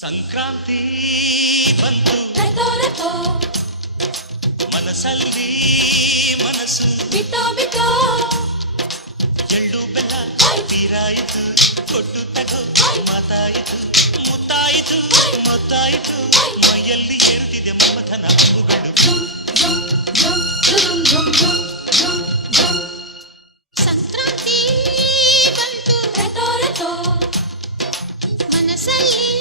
ಸಂಕ್ರಾಂತಿ ಬಂತು ಮನಸ್ಸಲ್ಲಿ ಮನಸ್ಸು ಬಿಟ್ಟೋ ಬಿಟ್ಟೋ ಎಳ್ಳು ಬೆಲ್ಲ ತೀರಾಯಿತು ಕೊಟ್ಟು ತಗೋ ಮಾತಾಯಿತು ಮುತ್ತಾಯಿತು ಮುದ್ದಾಯಿತು ಮೈಯಲ್ಲಿ ಏರುತ್ತಿದೆ ಮಮಥನ ಹಬ್ಬುಗಳು ಸಂಕ್ರಾಂತಿ ಬಂತು ಮನಸ್ಸಲ್ಲಿ